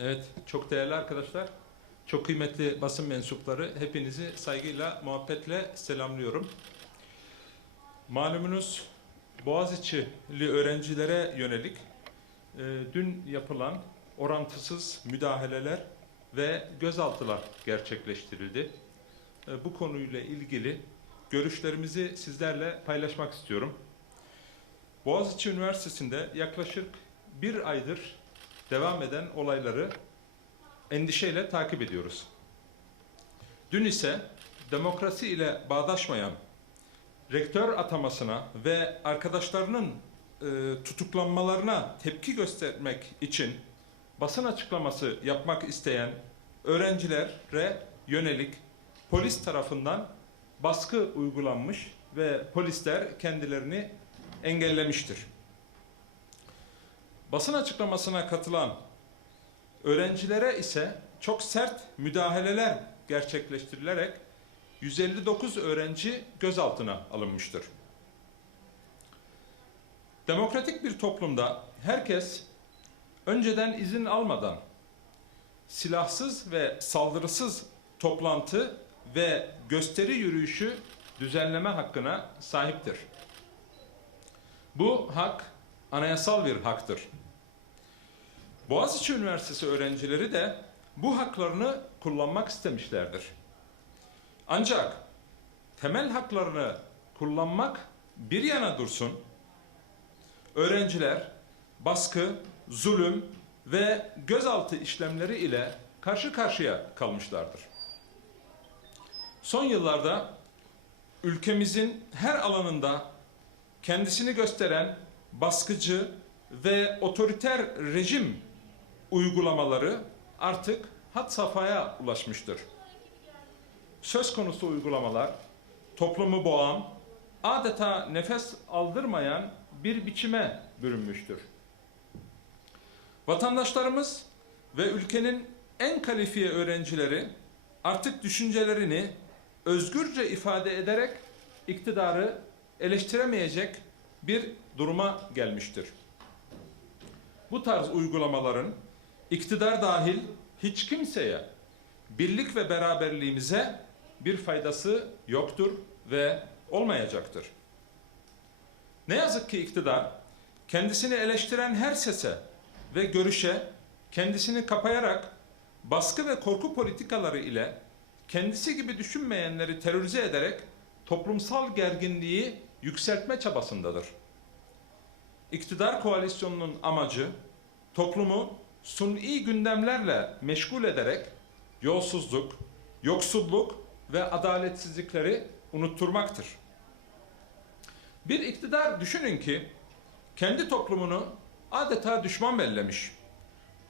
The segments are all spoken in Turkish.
Evet, çok değerli arkadaşlar, çok kıymetli basın mensupları, hepinizi saygıyla, muhabbetle selamlıyorum. Malumunuz Boğaziçi'li öğrencilere yönelik e, dün yapılan orantısız müdahaleler ve gözaltılar gerçekleştirildi. E, bu konuyla ilgili görüşlerimizi sizlerle paylaşmak istiyorum. Boğaziçi Üniversitesi'nde yaklaşık bir aydır devam eden olayları endişeyle takip ediyoruz. Dün ise demokrasi ile bağdaşmayan rektör atamasına ve arkadaşlarının e, tutuklanmalarına tepki göstermek için basın açıklaması yapmak isteyen öğrencilere yönelik polis tarafından baskı uygulanmış ve polisler kendilerini engellemiştir. Basın açıklamasına katılan öğrencilere ise çok sert müdahaleler gerçekleştirilerek 159 öğrenci gözaltına alınmıştır. Demokratik bir toplumda herkes önceden izin almadan silahsız ve saldırısız toplantı ve gösteri yürüyüşü düzenleme hakkına sahiptir. Bu hak anayasal bir haktır. Boğaziçi Üniversitesi öğrencileri de bu haklarını kullanmak istemişlerdir. Ancak temel haklarını kullanmak bir yana dursun, öğrenciler baskı, zulüm ve gözaltı işlemleri ile karşı karşıya kalmışlardır. Son yıllarda ülkemizin her alanında kendisini gösteren baskıcı ve otoriter rejim uygulamaları artık had safhaya ulaşmıştır. Söz konusu uygulamalar toplumu boğan, adeta nefes aldırmayan bir biçime bürünmüştür. Vatandaşlarımız ve ülkenin en kalifiye öğrencileri artık düşüncelerini özgürce ifade ederek iktidarı eleştiremeyecek bir duruma gelmiştir. Bu tarz uygulamaların iktidar dahil hiç kimseye, birlik ve beraberliğimize bir faydası yoktur ve olmayacaktır. Ne yazık ki iktidar kendisini eleştiren her sese ve görüşe kendisini kapayarak baskı ve korku politikaları ile kendisi gibi düşünmeyenleri terörize ederek toplumsal gerginliği yükseltme çabasındadır. İktidar koalisyonunun amacı toplumu suni gündemlerle meşgul ederek yolsuzluk, yoksulluk ve adaletsizlikleri unutturmaktır. Bir iktidar düşünün ki kendi toplumunu adeta düşman bellemiş.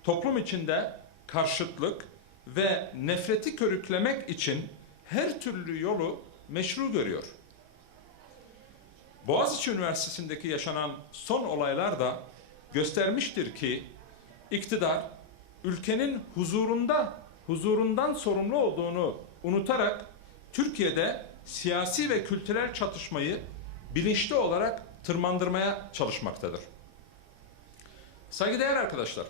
Toplum içinde karşıtlık ve nefreti körüklemek için her türlü yolu meşru görüyor. Boğaziçi Üniversitesi'ndeki yaşanan son olaylar da göstermiştir ki iktidar ülkenin huzurunda huzurundan sorumlu olduğunu unutarak Türkiye'de siyasi ve kültürel çatışmayı bilinçli olarak tırmandırmaya çalışmaktadır. Saygıdeğer arkadaşlar,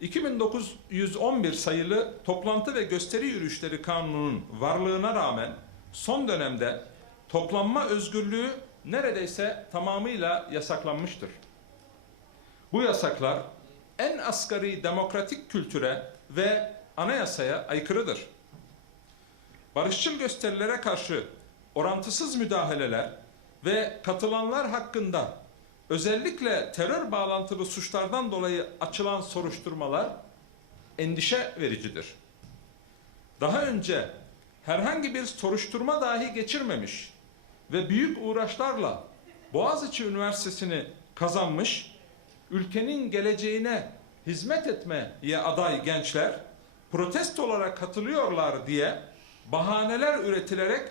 2911 sayılı toplantı ve gösteri yürüyüşleri kanununun varlığına rağmen son dönemde toplanma özgürlüğü neredeyse tamamıyla yasaklanmıştır. Bu yasaklar en asgari demokratik kültüre ve anayasaya aykırıdır. Barışçıl gösterilere karşı orantısız müdahaleler ve katılanlar hakkında özellikle terör bağlantılı suçlardan dolayı açılan soruşturmalar endişe vericidir. Daha önce herhangi bir soruşturma dahi geçirmemiş ve büyük uğraşlarla Boğaziçi Üniversitesi'ni kazanmış, ülkenin geleceğine hizmet etmeye aday gençler protestolara katılıyorlar diye bahaneler üretilerek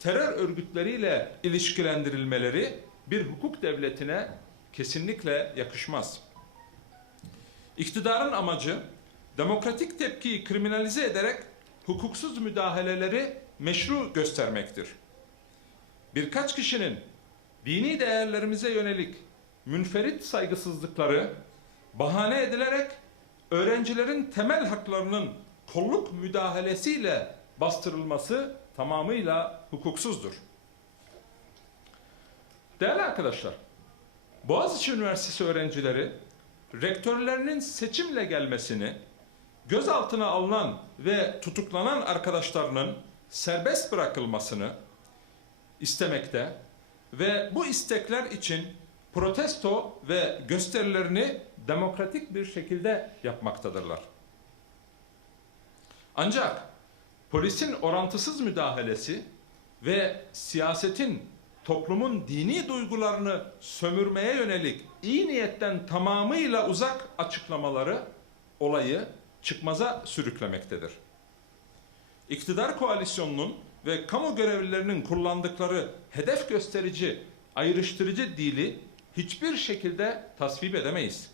terör örgütleriyle ilişkilendirilmeleri bir hukuk devletine kesinlikle yakışmaz. İktidarın amacı demokratik tepkiyi kriminalize ederek hukuksuz müdahaleleri meşru göstermektir. Birkaç kişinin dini değerlerimize yönelik münferit saygısızlıkları bahane edilerek öğrencilerin temel haklarının kolluk müdahalesiyle bastırılması tamamıyla hukuksuzdur. Değerli arkadaşlar, Boğaziçi Üniversitesi öğrencileri rektörlerinin seçimle gelmesini, gözaltına alınan ve tutuklanan arkadaşlarının serbest bırakılmasını istemekte ve bu istekler için protesto ve gösterilerini demokratik bir şekilde yapmaktadırlar. Ancak polisin orantısız müdahalesi ve siyasetin toplumun dini duygularını sömürmeye yönelik iyi niyetten tamamıyla uzak açıklamaları olayı çıkmaza sürüklemektedir. İktidar koalisyonunun ve kamu görevlilerinin kullandıkları hedef gösterici, ayrıştırıcı dili hiçbir şekilde tasvip edemeyiz.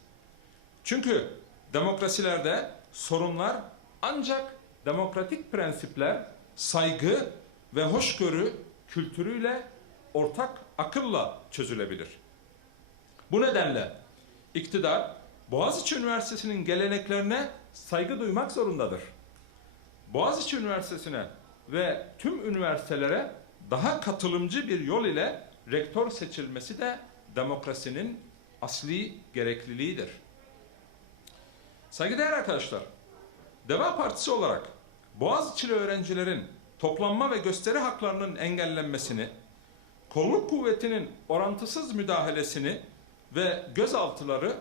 Çünkü demokrasilerde sorunlar ancak demokratik prensipler, saygı ve hoşgörü kültürüyle ortak akılla çözülebilir. Bu nedenle iktidar Boğaziçi Üniversitesi'nin geleneklerine saygı duymak zorundadır. Boğaziçi Üniversitesi'ne ve tüm üniversitelere daha katılımcı bir yol ile rektör seçilmesi de demokrasinin asli gerekliliğidir. Saygıdeğer arkadaşlar, Deva Partisi olarak Boğaziçi'li öğrencilerin toplanma ve gösteri haklarının engellenmesini, kolluk kuvvetinin orantısız müdahalesini ve gözaltıları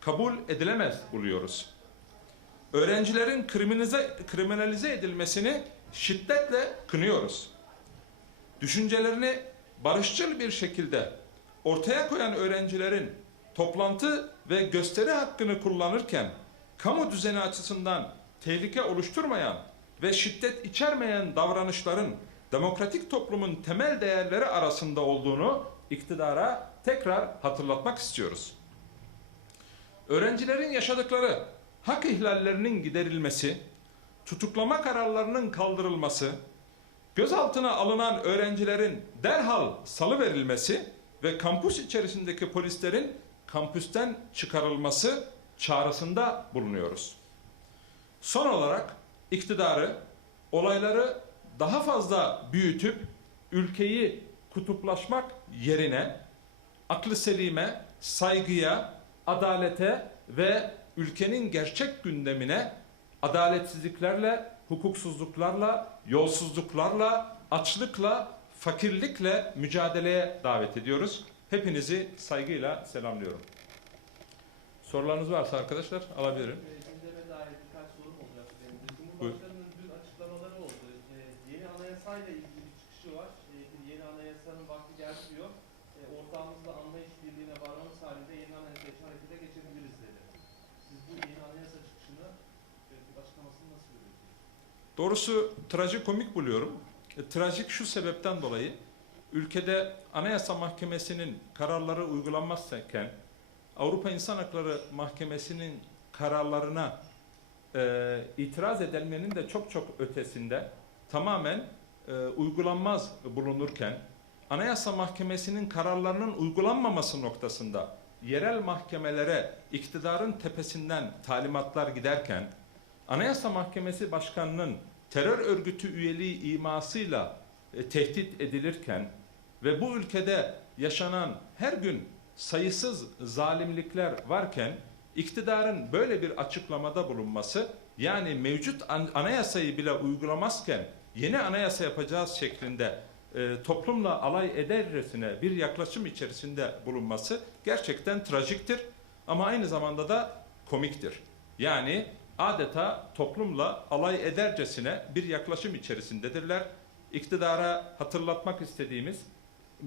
kabul edilemez buluyoruz. Öğrencilerin kriminalize, kriminalize edilmesini şiddetle kınıyoruz. Düşüncelerini barışçıl bir şekilde ortaya koyan öğrencilerin toplantı ve gösteri hakkını kullanırken kamu düzeni açısından tehlike oluşturmayan ve şiddet içermeyen davranışların demokratik toplumun temel değerleri arasında olduğunu iktidara tekrar hatırlatmak istiyoruz. Öğrencilerin yaşadıkları hak ihlallerinin giderilmesi, tutuklama kararlarının kaldırılması, gözaltına alınan öğrencilerin derhal salı verilmesi ve kampüs içerisindeki polislerin kampüsten çıkarılması çağrısında bulunuyoruz. Son olarak iktidarı olayları daha fazla büyütüp ülkeyi kutuplaşmak yerine aklı selime, saygıya, adalete ve ülkenin gerçek gündemine adaletsizliklerle, hukuksuzluklarla, yolsuzluklarla, açlıkla, fakirlikle mücadeleye davet ediyoruz. Hepinizi saygıyla selamlıyorum. Sorularınız varsa arkadaşlar alabilirim. Ee, Gündeme dair birkaç sorum olacak benim de. Buyurun. Cumhurbaşkanının dün açıklamaları oldu. Ee, Yeni anayasayla ilgili bir çıkışı var. Ee, Yeni anayasanın vakti geldi diyor. Ortağımızla anlayış birliğine varmamız halinde yeni anayasa için harekete geçebiliriz dedi. Siz bu yeni anayasa çıkışını e, açıklamasını nasıl görüyorsunuz? Doğrusu trajikomik buluyorum. E, trajik şu sebepten dolayı ülkede Anayasa Mahkemesi'nin kararları uygulanmazken Avrupa İnsan Hakları Mahkemesi'nin kararlarına e, itiraz edilmenin de çok çok ötesinde tamamen e, uygulanmaz bulunurken Anayasa Mahkemesi'nin kararlarının uygulanmaması noktasında yerel mahkemelere iktidarın tepesinden talimatlar giderken Anayasa Mahkemesi Başkanı'nın terör örgütü üyeliği imasıyla e, tehdit edilirken ve bu ülkede yaşanan her gün sayısız zalimlikler varken iktidarın böyle bir açıklamada bulunması yani mevcut an- anayasayı bile uygulamazken yeni anayasa yapacağız şeklinde e, toplumla alay edercesine bir yaklaşım içerisinde bulunması gerçekten trajiktir ama aynı zamanda da komiktir. Yani adeta toplumla alay edercesine bir yaklaşım içerisindedirler. İktidara hatırlatmak istediğimiz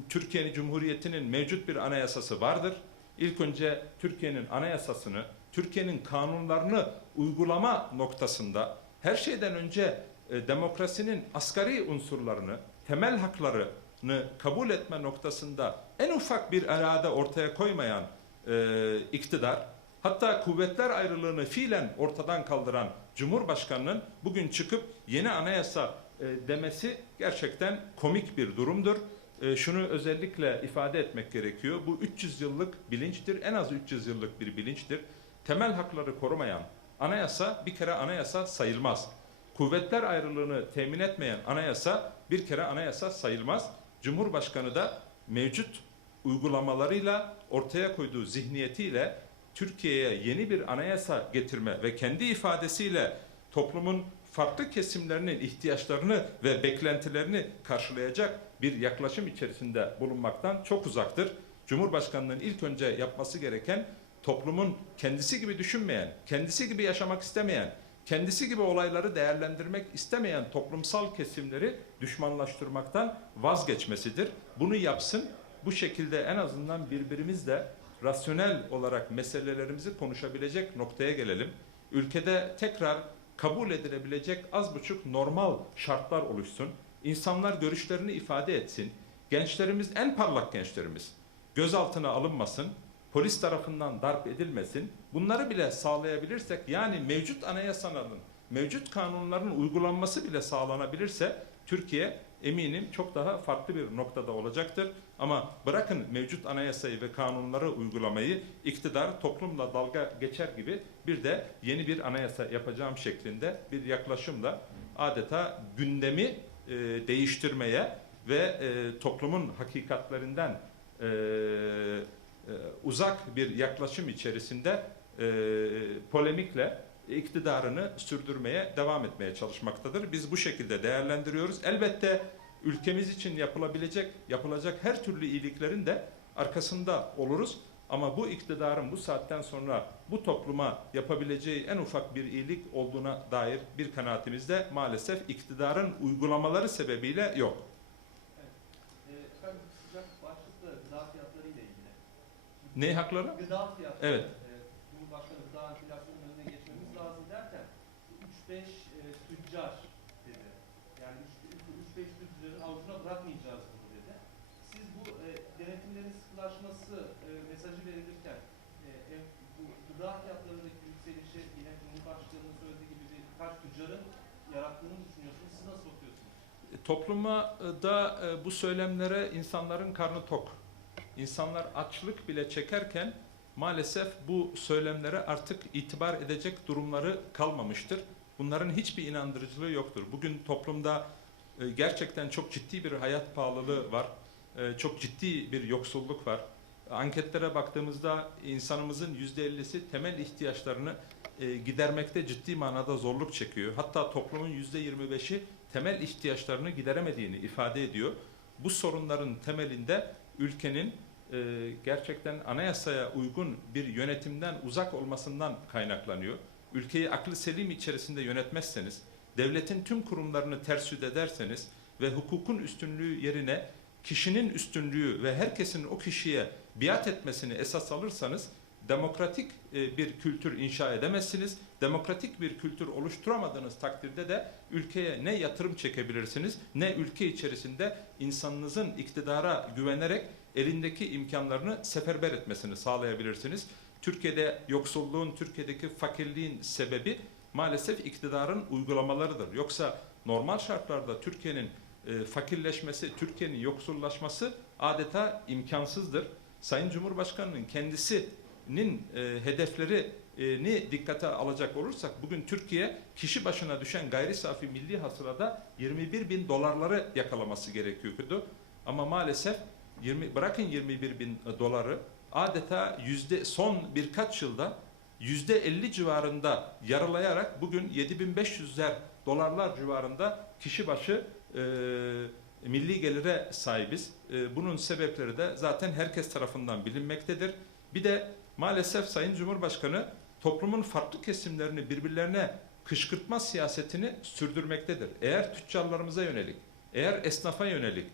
Türkiye'nin Cumhuriyeti'nin mevcut bir anayasası vardır. İlk önce Türkiye'nin anayasasını, Türkiye'nin kanunlarını uygulama noktasında her şeyden önce e, demokrasinin asgari unsurlarını, temel haklarını kabul etme noktasında en ufak bir irade ortaya koymayan e, iktidar, hatta kuvvetler ayrılığını fiilen ortadan kaldıran Cumhurbaşkanı'nın bugün çıkıp yeni anayasa e, demesi gerçekten komik bir durumdur. E, şunu özellikle ifade etmek gerekiyor. Bu 300 yıllık bilinçtir. En az 300 yıllık bir bilinçtir. Temel hakları korumayan, anayasa bir kere anayasa sayılmaz. Kuvvetler ayrılığını temin etmeyen anayasa bir kere anayasa sayılmaz. Cumhurbaşkanı da mevcut uygulamalarıyla ortaya koyduğu zihniyetiyle Türkiye'ye yeni bir anayasa getirme ve kendi ifadesiyle toplumun farklı kesimlerinin ihtiyaçlarını ve beklentilerini karşılayacak bir yaklaşım içerisinde bulunmaktan çok uzaktır. Cumhurbaşkanının ilk önce yapması gereken toplumun kendisi gibi düşünmeyen, kendisi gibi yaşamak istemeyen, kendisi gibi olayları değerlendirmek istemeyen toplumsal kesimleri düşmanlaştırmaktan vazgeçmesidir. Bunu yapsın. Bu şekilde en azından birbirimizle rasyonel olarak meselelerimizi konuşabilecek noktaya gelelim. Ülkede tekrar kabul edilebilecek az buçuk normal şartlar oluşsun. İnsanlar görüşlerini ifade etsin. Gençlerimiz en parlak gençlerimiz gözaltına alınmasın, polis tarafından darp edilmesin. Bunları bile sağlayabilirsek yani mevcut anayasanın, mevcut kanunların uygulanması bile sağlanabilirse Türkiye eminim çok daha farklı bir noktada olacaktır. Ama bırakın mevcut anayasayı ve kanunları uygulamayı iktidar toplumla dalga geçer gibi bir de yeni bir anayasa yapacağım şeklinde bir yaklaşımla adeta gündemi e, değiştirmeye ve e, toplumun hakikatlerinden e, e, uzak bir yaklaşım içerisinde e, polemikle iktidarını sürdürmeye devam etmeye çalışmaktadır. Biz bu şekilde değerlendiriyoruz. Elbette ülkemiz için yapılabilecek, yapılacak her türlü iyiliklerin de arkasında oluruz. Ama bu iktidarın bu saatten sonra bu topluma yapabileceği en ufak bir iyilik olduğuna dair bir kanaatimizde maalesef iktidarın uygulamaları sebebiyle yok. E, efendim sıcak başlıklı gıda fiyatları ile ilgili. Ne hakları? Gıda fiyatları. Evet. Cumhurbaşkanı gıda enflasyonunun önüne geçmemiz lazım derken 3-5 e, tüccar dedi. Yani 3-5 tüccarın avucuna bırakmayacağız bunu dedi. Siz bu e, denetimlerin sıkılaşması e, mesajı verilirken e, e, bu gıda fiyatlarındaki yükselişi yine Cumhurbaşkanı'nın söylediği gibi bir birkaç tüccarın yarattığını düşünüyorsunuz. Siz nasıl okuyorsunuz? Topluma da e, bu söylemlere insanların karnı tok. İnsanlar açlık bile çekerken maalesef bu söylemlere artık itibar edecek durumları kalmamıştır. Bunların hiçbir inandırıcılığı yoktur. Bugün toplumda e, gerçekten çok ciddi bir hayat pahalılığı var. E, Çok ciddi bir yoksulluk var. Anketlere baktığımızda insanımızın %50'si temel ihtiyaçlarını e, gidermekte ciddi manada zorluk çekiyor. Hatta toplumun %25'i temel ihtiyaçlarını gideremediğini ifade ediyor. Bu sorunların temelinde ülkenin e, gerçekten anayasaya uygun bir yönetimden uzak olmasından kaynaklanıyor. Ülkeyi aklı selim içerisinde yönetmezseniz, devletin tüm kurumlarını ters yüz ederseniz ve hukukun üstünlüğü yerine kişinin üstünlüğü ve herkesin o kişiye biat etmesini esas alırsanız demokratik e, bir kültür inşa edemezsiniz. Demokratik bir kültür oluşturamadığınız takdirde de ülkeye ne yatırım çekebilirsiniz ne ülke içerisinde insanınızın iktidara güvenerek elindeki imkanlarını seferber etmesini sağlayabilirsiniz. Türkiye'de yoksulluğun, Türkiye'deki fakirliğin sebebi maalesef iktidarın uygulamalarıdır. Yoksa normal şartlarda Türkiye'nin e, fakirleşmesi, Türkiye'nin yoksullaşması adeta imkansızdır. Sayın Cumhurbaşkanı'nın kendisinin e, hedeflerini dikkate alacak olursak bugün Türkiye kişi başına düşen gayri safi milli hasılada 21 bin dolarları yakalaması gerekiyordu. Ama maalesef 20, bırakın 21 bin doları adeta yüzde son birkaç yılda 50 civarında yaralayarak bugün 7500'ler dolarlar civarında kişi başı e, milli gelire sahibiz. E, bunun sebepleri de zaten herkes tarafından bilinmektedir. Bir de maalesef Sayın Cumhurbaşkanı toplumun farklı kesimlerini birbirlerine kışkırtma siyasetini sürdürmektedir. Eğer tüccarlarımıza yönelik, eğer esnafa yönelik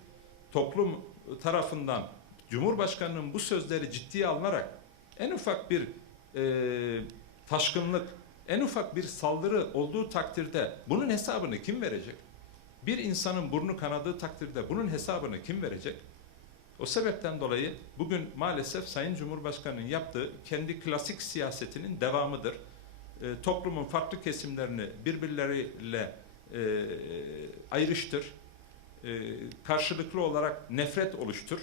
toplum tarafından Cumhurbaşkanı'nın bu sözleri ciddiye alınarak en ufak bir e, taşkınlık, en ufak bir saldırı olduğu takdirde bunun hesabını kim verecek? Bir insanın burnu kanadığı takdirde bunun hesabını kim verecek? O sebepten dolayı bugün maalesef Sayın Cumhurbaşkanı'nın yaptığı kendi klasik siyasetinin devamıdır. E, toplumun farklı kesimlerini birbirleriyle e, ayrıştır, e, karşılıklı olarak nefret oluştur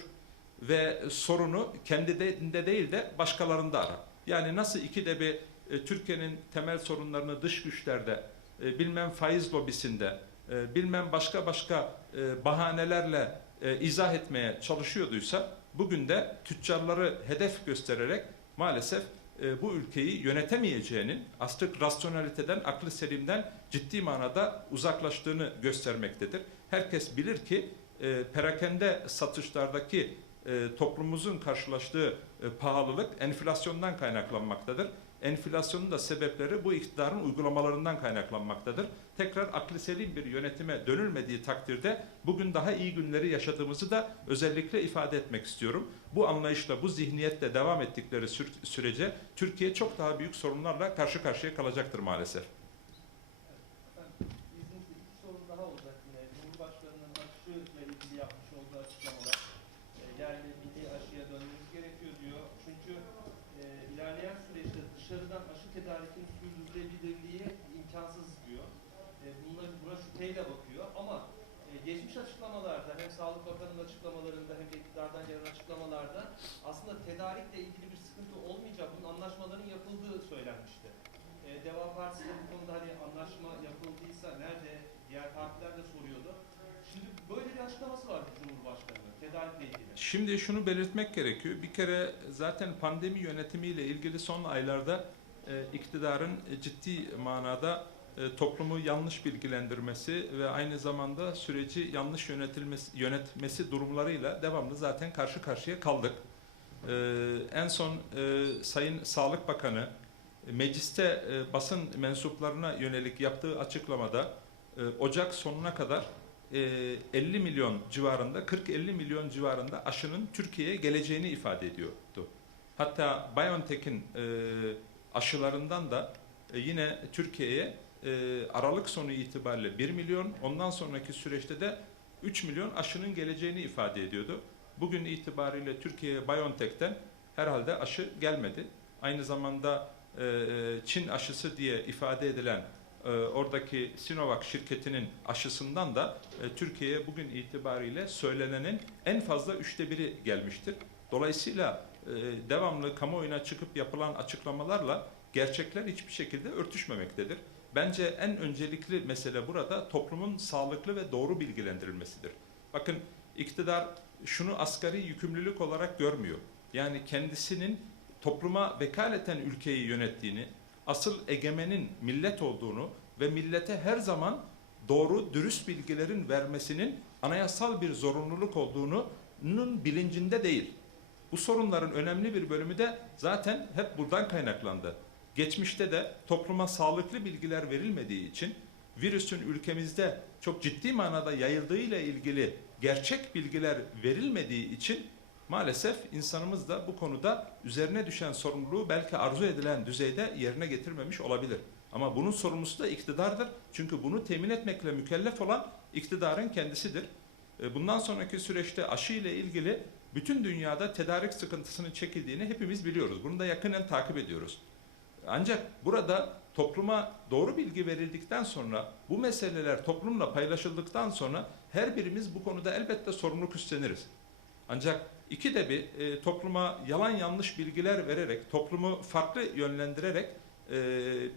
ve sorunu kendinde değil de başkalarında ara. Yani nasıl ikide bir e, Türkiye'nin temel sorunlarını dış güçlerde, e, bilmem faiz lobisinde, e, bilmem başka başka e, bahanelerle e, izah etmeye çalışıyorduysa bugün de tüccarları hedef göstererek maalesef e, bu ülkeyi yönetemeyeceğinin artık rasyonaliteden, aklı selimden ciddi manada uzaklaştığını göstermektedir. Herkes bilir ki e, perakende satışlardaki e, toplumumuzun karşılaştığı e, pahalılık enflasyondan kaynaklanmaktadır. Enflasyonun da sebepleri bu iktidarın uygulamalarından kaynaklanmaktadır. Tekrar selim bir yönetime dönülmediği takdirde bugün daha iyi günleri yaşadığımızı da özellikle ifade etmek istiyorum. Bu anlayışla, bu zihniyetle devam ettikleri sür- sürece Türkiye çok daha büyük sorunlarla karşı karşıya kalacaktır maalesef. Efendim, izninizle iki sorum daha olacak yine. Cumhurbaşkanı'nın aşıyla ilgili yapmış olduğu açıklamalar. E, yerli milli aşıya dönmemiz gerekiyor diyor. Çünkü e, ilerleyen süreçte dışarıdan aşı tedarikinin sürdürülebilirliği imkansız diyor. E, bunlar, buna şüpheyle bakıyor ama e, geçmiş açıklamalarda hem Sağlık Bakanı'nın açıklamalarında hem de iktidardan gelen açıklamalarda aslında tedarikle ilgili bir sıkıntı olmayacak, bunun anlaşmaların yapıldığı söylenmişti. E, Deva Partisi de bu konuda hani anlaşma yapıldıysa nerede? Diğer partiler de soruyordu. Şimdi böyle bir açıklaması var Cumhurbaşkanı'nın tedarikle ilgili. Şimdi şunu belirtmek gerekiyor. Bir kere zaten pandemi yönetimiyle ilgili son aylarda e, iktidarın e, ciddi manada e, toplumu yanlış bilgilendirmesi ve aynı zamanda süreci yanlış yönetilmesi yönetmesi durumlarıyla devamlı zaten karşı karşıya kaldık. E, en son e, Sayın Sağlık Bakanı mecliste basın mensuplarına yönelik yaptığı açıklamada Ocak sonuna kadar e, 50 milyon civarında 40-50 milyon civarında aşının Türkiye'ye geleceğini ifade ediyordu. Hatta BioNTech'in e, aşılarından da yine Türkiye'ye e, Aralık sonu itibariyle 1 milyon ondan sonraki süreçte de 3 milyon aşının geleceğini ifade ediyordu. Bugün itibariyle Türkiye'ye BioNTech'ten herhalde aşı gelmedi. Aynı zamanda e, e, Çin aşısı diye ifade edilen e, oradaki Sinovac şirketinin aşısından da e, Türkiye'ye bugün itibariyle söylenenin en fazla üçte biri gelmiştir. Dolayısıyla e, devamlı kamuoyuna çıkıp yapılan açıklamalarla gerçekler hiçbir şekilde örtüşmemektedir. Bence en öncelikli mesele burada toplumun sağlıklı ve doğru bilgilendirilmesidir. Bakın iktidar şunu asgari yükümlülük olarak görmüyor. Yani kendisinin topluma vekaleten ülkeyi yönettiğini, asıl egemenin millet olduğunu ve millete her zaman doğru, dürüst bilgilerin vermesinin anayasal bir zorunluluk olduğunun bilincinde değil. Bu sorunların önemli bir bölümü de zaten hep buradan kaynaklandı. Geçmişte de topluma sağlıklı bilgiler verilmediği için virüsün ülkemizde çok ciddi manada yayıldığıyla ilgili gerçek bilgiler verilmediği için maalesef insanımız da bu konuda üzerine düşen sorumluluğu belki arzu edilen düzeyde yerine getirmemiş olabilir. Ama bunun sorumlusu da iktidardır. Çünkü bunu temin etmekle mükellef olan iktidarın kendisidir. E, Bundan sonraki süreçte aşı ile ilgili bütün dünyada tedarik sıkıntısının çekildiğini hepimiz biliyoruz. Bunu da yakinen takip ediyoruz. Ancak burada topluma doğru bilgi verildikten sonra bu meseleler toplumla paylaşıldıktan sonra her birimiz bu konuda elbette sorumluluk üstleniriz. Ancak iki de bir e, topluma yalan yanlış bilgiler vererek, toplumu farklı yönlendirerek e,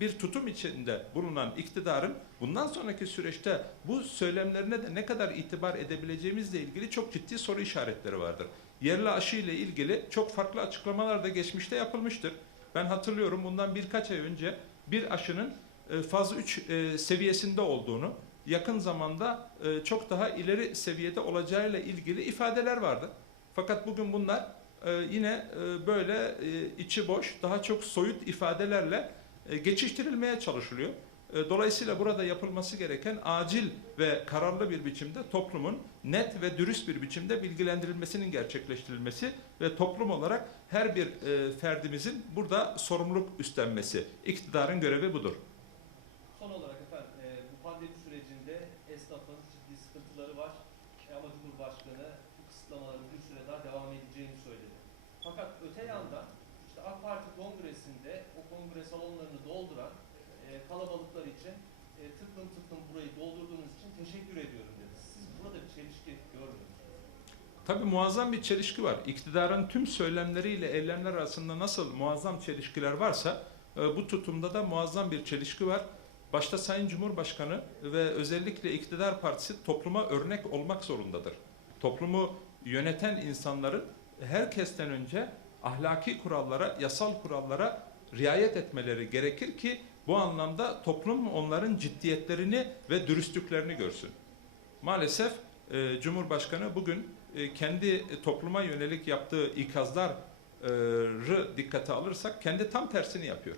bir tutum içinde bulunan iktidarın bundan sonraki süreçte bu söylemlerine de ne kadar itibar edebileceğimizle ilgili çok ciddi soru işaretleri vardır. Yerli aşı ile ilgili çok farklı açıklamalar da geçmişte yapılmıştır. Ben hatırlıyorum bundan birkaç ay önce bir aşının e, faz 3 e, seviyesinde olduğunu, yakın zamanda e, çok daha ileri seviyede olacağıyla ilgili ifadeler vardı. Fakat bugün bunlar yine böyle içi boş, daha çok soyut ifadelerle geçiştirilmeye çalışılıyor. E, Dolayısıyla burada yapılması gereken acil ve kararlı bir biçimde toplumun net ve dürüst bir biçimde bilgilendirilmesinin gerçekleştirilmesi ve toplum olarak her bir e, ferdimizin burada sorumluluk üstlenmesi. İktidarın görevi budur. Son olarak efendim e, bu pandemi sürecinde esnafın ciddi sıkıntıları var. E, ama Cumhurbaşkanı bu kısıtlamaların bir süre daha devam edeceğini söyledi. Fakat öte yandan işte AK Parti kongresinde o kongre salonlarını dolduran e, kalabalıklar için e, tıklım tıklım burayı doldurduğunuz için teşekkür ediyorum dedi. Siz burada bir çelişki görmüyor musunuz? Tabii muazzam bir çelişki var. İktidarın tüm söylemleriyle eylemler arasında nasıl muazzam çelişkiler varsa E, bu tutumda da muazzam bir çelişki var. Başta Sayın Cumhurbaşkanı ve özellikle iktidar partisi topluma örnek olmak zorundadır. Toplumu yöneten insanların herkesten önce ahlaki kurallara, yasal kurallara riayet etmeleri gerekir ki bu anlamda toplum onların ciddiyetlerini ve dürüstlüklerini görsün. Maalesef e, Cumhurbaşkanı bugün e, kendi topluma yönelik yaptığı ikazları dikkate alırsak kendi tam tersini yapıyor.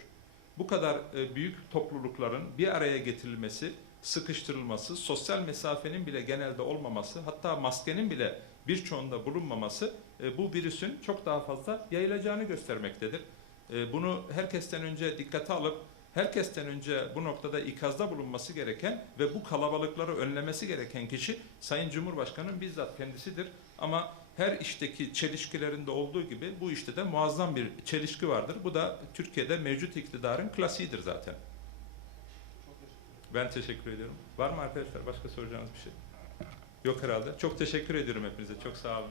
Bu kadar e, büyük toplulukların bir araya getirilmesi, sıkıştırılması, sosyal mesafenin bile genelde olmaması, hatta maskenin bile birçoğunda bulunmaması e, bu virüsün çok daha fazla yayılacağını göstermektedir. E, Bunu herkesten önce dikkate alıp herkesten önce bu noktada ikazda bulunması gereken ve bu kalabalıkları önlemesi gereken kişi Sayın Cumhurbaşkanı'nın bizzat kendisidir. Ama her işteki çelişkilerinde olduğu gibi bu işte de muazzam bir çelişki vardır. Bu da Türkiye'de mevcut iktidarın klasiğidir zaten. Ben teşekkür ediyorum. Var mı arkadaşlar başka soracağınız bir şey? Yok herhalde. Çok teşekkür ediyorum hepinize. Çok. Sağ olun.